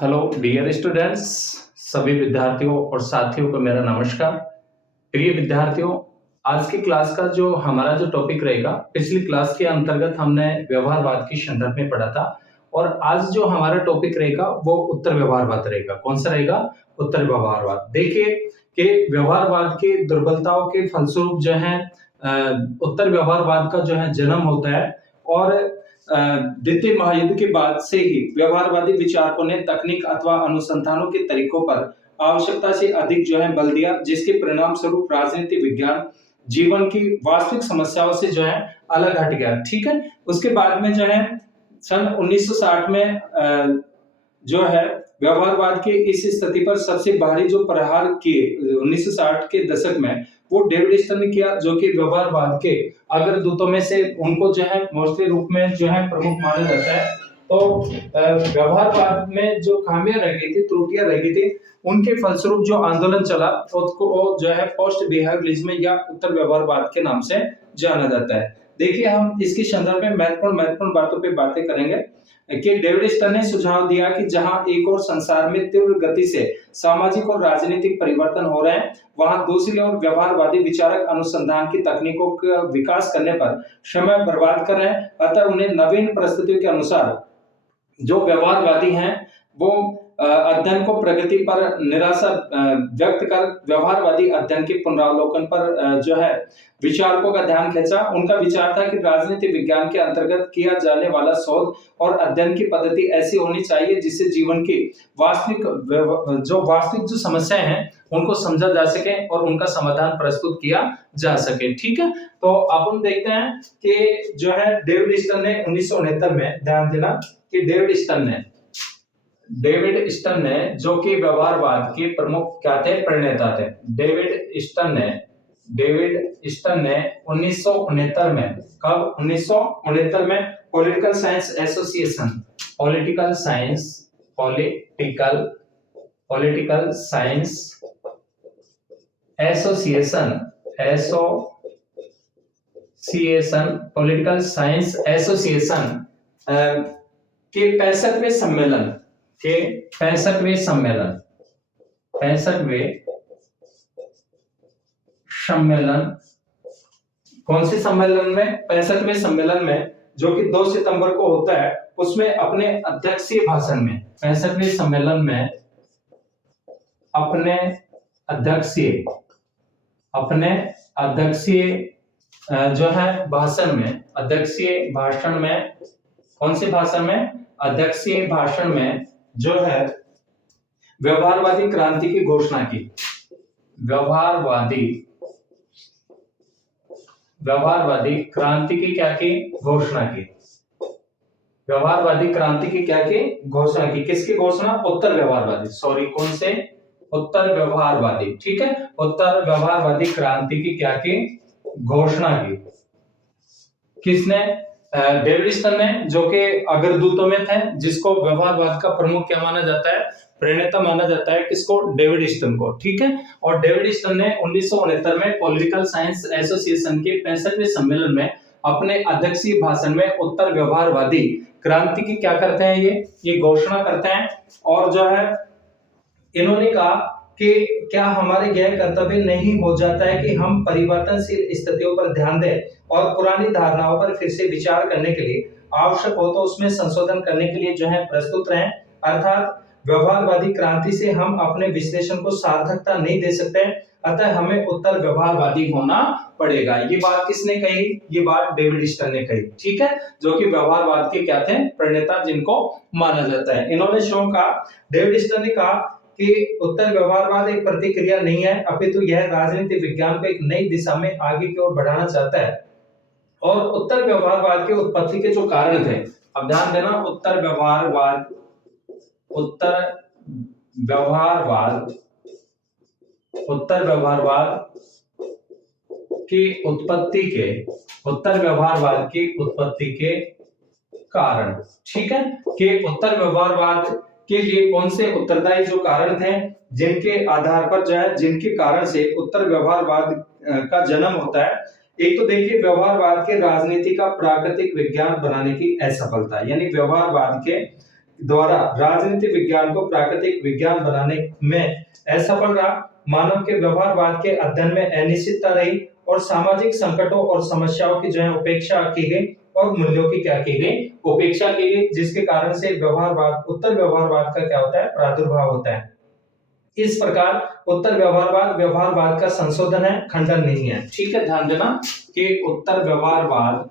Hello dear students, सभी विद्यार्थियों और साथियों को मेरा नमस्कार। प्रिय विद्यार्थियों, आज की क्लास का जो हमारा टॉपिक रहेगा, पिछली क्लास के अंतर्गत हमने व्यवहारवाद के संदर्भ में पढ़ा था और आज जो हमारा टॉपिक रहेगा वो उत्तर व्यवहारवाद रहेगा। कौन सा रहेगा? उत्तर व्यवहारवाद। देखिए कि व्यवहारवाद की दुर्बलताओं के फलस्वरूप जो है उत्तर व्यवहारवाद का जो है जन्म होता है और द्वितीय महायुद्ध के बाद से ही व्यवहारवादी विचारकों ने तकनीक अथवा अनुसंधानों के तरीकों पर आवश्यकता से अधिक जो है बल दिया, जिसके परिणाम स्वरूप राजनीति विज्ञान जीवन की वास्तविक समस्याओं से जो है अलग हट गया। ठीक है, उसके बाद में जो है सन 1960 में जो है व्यवहारवाद की इस स्थिति पर सबसे भारी जो प्रहार किए 1960 के दशक में वो डेविड स्टर्न ने किया, जो कि व्यवहारवाद के अग्रदूतों में से उनको जो है मोस्टली रूप में जो है प्रमुख माना जाता है। तो व्यवहारवाद में जो खामियां रह गई थी, त्रुटियां रह गई थी, उनके फलस्वरूप जो आंदोलन चला उसको जो है पोस्ट बिहेवियरलिज्म या उत्तर व्यवहारवाद के नाम से जाना जाता है। देखिए, हम इसके संदर्भ में महत्वपूर्ण बातों पे बातें करेंगे कि डेविड स्टर्न ने सुझाव दिया कि जहां एक और संसार में तीव्र गति से सामाजिक और राजनीतिक परिवर्तन हो रहे हैं, वहां दूसरी ओर व्यवहारवादी विचारक अनुसंधान की तकनीकों का विकास करने पर समय बर्बाद कर रहे हैं। अतः उन्हें नवीन परिस्थितियों के अनुसार जो व्यवहारवादी हैं वो अध्ययन को प्रगति पर निराशा व्यक्त कर व्यवहारवादी अध्ययन के पुनरावलोकन पर जो है विचारकों का ध्यान खींचा। उनका विचार था कि राजनीति विज्ञान के अंतर्गत किया जाने वाला शोध और अध्ययन की पद्धति ऐसी होनी चाहिए जिससे जीवन की वास्तविक जो समस्याएं हैं उनको समझा जा सके और उनका समाधान प्रस्तुत किया जा सके। ठीक है, तो अब हम देखते हैं कि जो है डेविड स्टर्न ने 1969 में, ध्यान देना कि डेविड स्टर्न ने जो कि व्यवहारवाद के प्रमुख क्या थे, प्रणेता थे। डेविड स्टर्न ने 1969 में, कब? 1969 में पॉलिटिकल साइंस एसोसिएशन के 65वें सम्मेलन कौन से सम्मेलन में? 65वें सम्मेलन में, जो कि 2 सितंबर को होता है, उसमें अपने अध्यक्षीय भाषण में, 65वें सम्मेलन में अपने अध्यक्षीय जो है भाषण में, कौन से भाषण में? अध्यक्षीय भाषण में जो है व्यवहारवादी क्रांति की घोषणा की। व्यवहारवादी क्रांति की क्या की? घोषणा की। व्यवहारवादी क्रांति की क्या की? घोषणा की। किसकी घोषणा? उत्तर व्यवहारवादी, सॉरी, कौन से? उत्तर व्यवहारवादी। ठीक है, उत्तर व्यवहारवादी क्रांति की क्या की? घोषणा की। किसने? डेविड स्टर्न ने, जो कि अग्रदूतों में थे, जिसको व्यवहारवाद का प्रमुख क्या माना जाता है? प्रणेता माना जाता है। किसको? डेविड स्टर्न को। ठीक है, और डेविड स्टर्न ने 1969 में पॉलिटिकल साइंस एसोसिएशन के 65वें सम्मेलन में अपने अध्यक्षीय भाषण में उत्तर व्यवहारवादी क्रांति की क्या करते हैं? ये घोषणा करते हैं और जो है इन्होंने कहा कि क्या हमारे यह कर्तव्य नहीं हो जाता है कि हम परिवर्तनशील स्थितियों पर ध्यान दें और पुरानी धारणाओं पर फिर से विचार करने के लिए आवश्यक हो तो उसमें संशोधन करने के लिए जो है प्रस्तुत रहें। अर्थात व्यवहारवादी क्रांति से हम अपने विश्लेषण को सार्थकता नहीं दे सकते, अतः हमें उत्तर व्यवहारवादी होना पड़ेगा। ये बात किसने कही? ये बात डेविड स्टर्न ने कही। ठीक है, जो कि व्यवहारवाद के क्या थे? प्रणेता, जिनको माना जाता है। इन्होंने शो कहा, डेविड स्टर्न ने कहा कि उत्तर व्यवहारवाद एक प्रतिक्रिया नहीं है, अपितु यह राजनीति विज्ञान को एक नई दिशा में आगे की ओर बढ़ाना चाहता है। और उत्तर व्यवहारवाद के उत्पत्ति के जो कारण थे, अब ध्यान देना, उत्तर व्यवहारवाद की उत्पत्ति के कारण। ठीक है, कि उत्तर व्यवहारवाद के लिए कौन से उत्तरदायी जो कारण थे, जिनके आधार पर जो है, जिनके कारण से उत्तर व्यवहारवाद का जन्म होता है। एक तो देखिए, व्यवहारवाद के राजनीति का प्राकृतिक विज्ञान बनाने की असफलता, यानी व्यवहारवाद के द्वारा राजनीति विज्ञान को प्राकृतिक विज्ञान बनाने में असफल रहा। मानव के व्यवहारवाद के अध्ययन में अनिश्चितता रही और सामाजिक संकटों और समस्याओं की जो है उपेक्षा की गई और मूल्यों की क्या की गई, उपेक्षा की गई, जिसके कारण से व्यवहारवाद, उत्तर व्यवहारवाद का क्या होता है, प्रादुर्भाव होता है। इस प्रकार उत्तर व्यवहारवाद व्यवहारवाद का संशोधन है, खंडन नहीं है। ठीक है, ध्यान देना कि उत्तर व्यवहारवाद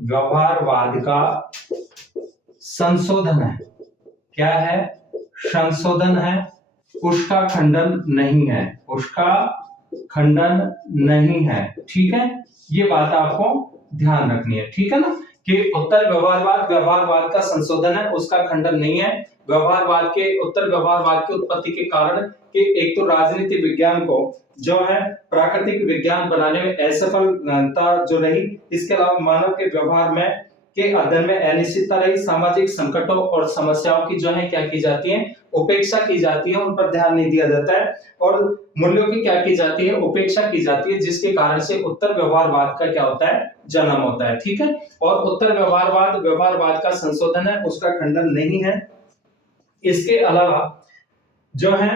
व्यवहारवाद का संशोधन है। क्या है? संशोधन है, उसका खंडन नहीं है, उसका खंडन नहीं है। ठीक है, ये बात आपको ध्यान रखनी है। ठीक है ना, कि उत्तर व्यवहारवाद का संशोधन है, उसका खंडन नहीं है। उत्तर व्यवहारवाद की उत्पत्ति के कारण कि एक तो राजनीति विज्ञान को जो है प्राकृतिक विज्ञान बनाने में असफलता जो रही, इसके अलावा मानव के व्यवहार में के अध्ययन में अनिश्चितता रही, सामाजिक संकटों और समस्याओं की जो है क्या की जाती है, उपेक्षा की जाती है, उन पर ध्यान नहीं दिया जाता है और मूल्यों की क्या की जाती है, उपेक्षा की जाती है, जिसके कारण से उत्तर व्यवहारवाद का क्या होता है, जन्म होता है। ठीक है, और उत्तर व्यवहारवाद का संशोधन है, उसका खंडन नहीं है। इसके अलावा जो है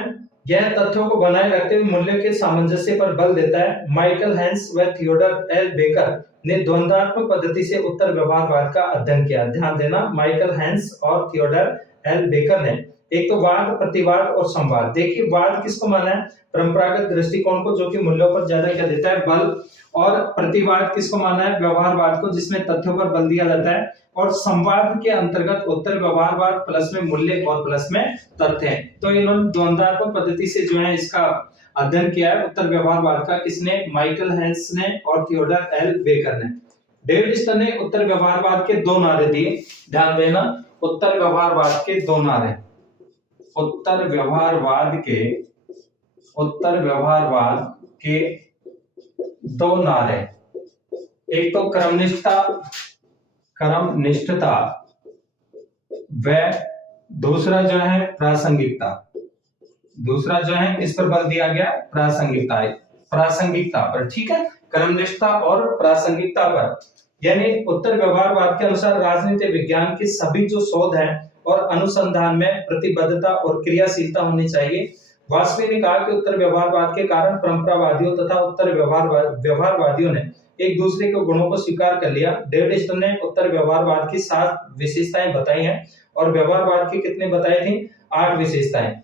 यह तथ्यों को बनाए रखते हुए मूल्य के सामंजस्य पर बल देता है। माइकल हेंस व थियोडर एल बेकर ने द्वंद्वात्मक पद्धति से उत्तर व्यवहारवाद का अध्ययन किया। ध्यान देना, माइकल हेंस और थियोडर एल बेकर ने एक तो वाद, प्रतिवाद और संवाद। देखिए, वाद किसको माना है, परंपरागत दृष्टिकोण को, जो कि मूल्यों पर ज्यादा क्या देता है, बल, और प्रतिवाद किसको माना है, व्यवहारवाद को, जिसमें तथ्यों पर बल दिया जाता है, और संवाद के अंतर्गत उत्तर व्यवहारवाद प्लस में मूल्य और प्लस में तथ्य। तो इन्होंने द्वंद्वात्मक पद्धति से जो है इसका अध्ययन किया है उत्तर व्यवहारवाद का। किसने? माइकल हेंस ने और थियोडर एल बेकर ने। डेविड स्टन ने उत्तर व्यवहारवाद के दो नारे दिए। ध्यान देना, उत्तर व्यवहारवाद के दो नारे, उत्तर व्यवहारवाद के दो नारे, एक तो क्रमनिष्ठता व दूसरा जो है प्रासंगिकता। दूसरा जो है इस पर बल दिया गया प्रासंगिकता पर। ठीक है, क्रमनिष्ठता और प्रासंगिकता पर। यानी उत्तर व्यवहारवाद के अनुसार राजनीति विज्ञान के सभी जो शोध है और अनुसंधान में प्रतिबद्धता और क्रियाशीलता होनी चाहिए। वाजपेयी ने कहा कि उत्तर व्यवहारवाद के कारण परंपरावादियों तथा उत्तर व्यवहारवादियों ने एक दूसरे के गुणों को स्वीकार कर लिया। डेविड स्टन ने उत्तर व्यवहारवाद की 7 विशेषताएं बताई हैं और व्यवहारवाद की कितने बताई थी? 8 विशेषताएं।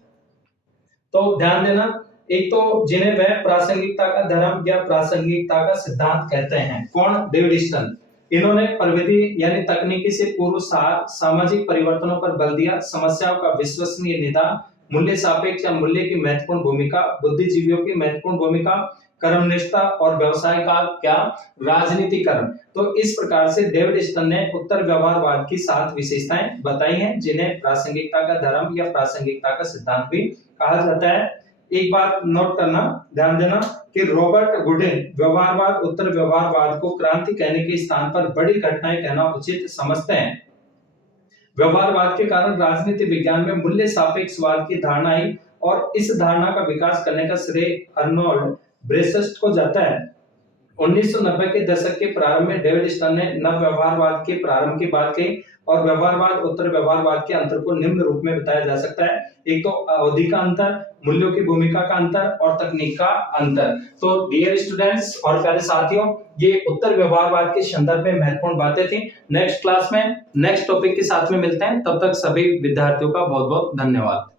तो ध्यान देना, एक तो जिन्हें वह प्रासंगिकता का धर्म या प्रासंगिकता का सिद्धांत कहते हैं। कौन? डेविड स्टन। इन्होंने प्रविधि यानी तकनीकी से पूर्व सामाजिक परिवर्तनों पर बल दिया, समस्याओं का विश्वसनीय निदान, मूल्य सापेक्ष या मूल्य की महत्वपूर्ण भूमिका, बुद्धिजीवियों की महत्वपूर्ण भूमिका, कर्मनिष्ठता और व्यवसाय का क्या? राजनीतिकरण। तो इस प्रकार से डेविड स्टन ने उत्तर व्यवहारवाद की 7 विशेषताएं बताई हैं, जिन्हें प्रासंगिकता का धर्म या प्रासंगिकता का सिद्धांत भी कहा जाता है। एक बात नोट करना, ध्यान देना कि रॉबर्ट गुडिन व्यवहारवाद, उत्तर व्यवहारवाद को क्रांति कहने के स्थान पर बड़ी घटनाएं कहना उचित समझते हैं। व्यवहारवाद के कारण राजनीति विज्ञान में मूल्य सापेक्षवाद की धारणा आई और इस धारणा का विकास करने का श्रेय अर्नोल्ड ब्रेसस्ट को जाता है। 1990 के दशक के प्रारंभ में डेविड स्टन ने नव व्यवहारवाद के प्रारंभ की बात कही और व्यवहारवाद उत्तर व्यवहारवाद के अंतर को निम्न रूप में बताया जा सकता है। एक तो अवधि का अंतर, मूल्यों की भूमिका का अंतर और तकनीक का अंतर। तो डियर स्टूडेंट्स और प्यारे साथियों, ये उत्तर व्यवहारवाद के संदर्भ में महत्वपूर्ण बातें थी। नेक्स्ट क्लास में नेक्स्ट टॉपिक के साथ में मिलते हैं, तब तक सभी विद्यार्थियों का बहुत बहुत धन्यवाद।